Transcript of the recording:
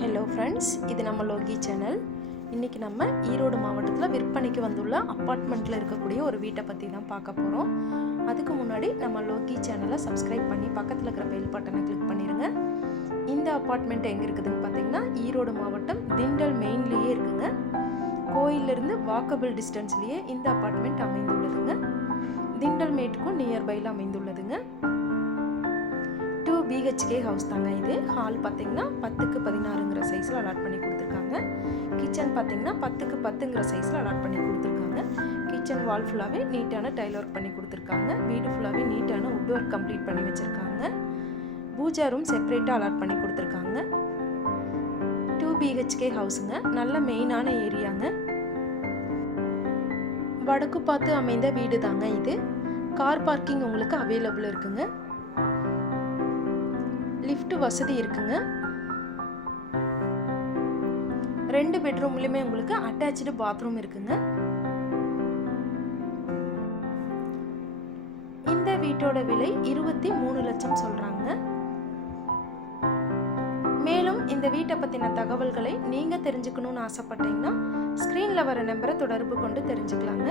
Hello friends இது நம்ம Loki channel இன்றைக்கி நம்ம ஈரோடு மாவட்டத்தில் விற்பனைக்கு வந்துள்ள அப்பார்ட்மெண்ட்டில் இருக்கக்கூடிய ஒரு வீட்டை பற்றி தான் பார்க்க போகிறோம் அதுக்கு முன்னாடி நம்ம லோகி சேனலை சப்ஸ்கிரைப் பண்ணி பக்கத்தில் இருக்கிற பெல் பட்டனை கிளிக் பண்ணிடுங்க இந்த அப்பார்ட்மெண்ட் எங்கே இருக்குதுன்னு பார்த்தீங்கன்னா ஈரோடு மாவட்டம் திண்டல் மெயின்லேயே இருக்குங்க. கோயிலிருந்து வாக்கபிள் டிஸ்டன்ஸ்லேயே இந்த அப்பார்ட்மெண்ட் அமைந்துள்ளதுங்க. திண்டல் மேட்டுக்கும் நியர்பையில் அமைந்துள்ளதுங்க. பிஹெச்கே ஹவுஸ் தாங்க இது. ஹால் பார்த்தீங்கன்னா பத்துக்கு பதினாறுங்கிற சைஸில் அலாட் பண்ணி கொடுத்துருக்காங்க. கிச்சன் பார்த்தீங்கன்னா பத்துக்கு பத்துங்கிற சைஸில் அலாட் பண்ணி கொடுத்துருக்காங்க. கிச்சன் வால் ஃபுல்லாகவே நீட்டான டைல் ஒர்க் பண்ணி கொடுத்துருக்காங்க. வீடு ஃபுல்லாகவே நீட்டான உட் ஒர்க் கம்ப்ளீட் பண்ணி வச்சுருக்காங்க. பூஜா ரூம் செப்பரேட்டாக அலாட் பண்ணி கொடுத்துருக்காங்க. டூ பிஹெச்கே ஹவுஸுங்க நல்ல மெயினான ஏரியாங்க வடக்கு பார்த்து அமைந்த வீடு தாங்க இது. கார் பார்க்கிங் உங்களுக்கு அவைலபிள் இருக்குங்க. லிஃப்ட் வசதி இருக்குங்க. ரெண்டு பெட்ரூம்லையுமே உங்களுக்கு அட்டாச்சு பாத்ரூம் இருக்குங்க. இந்த வீட்டோட விலை இருபத்தி மூணு லட்சம் சொல்றாங்க. மேலும் இந்த வீட்டை பற்றின தகவல்களை நீங்கள் தெரிஞ்சுக்கணும்னு ஆசைப்பட்டீங்கன்னா ஸ்க்ரீனில் வர நம்பரை தொடர்பு கொண்டு தெரிஞ்சுக்கலாங்க.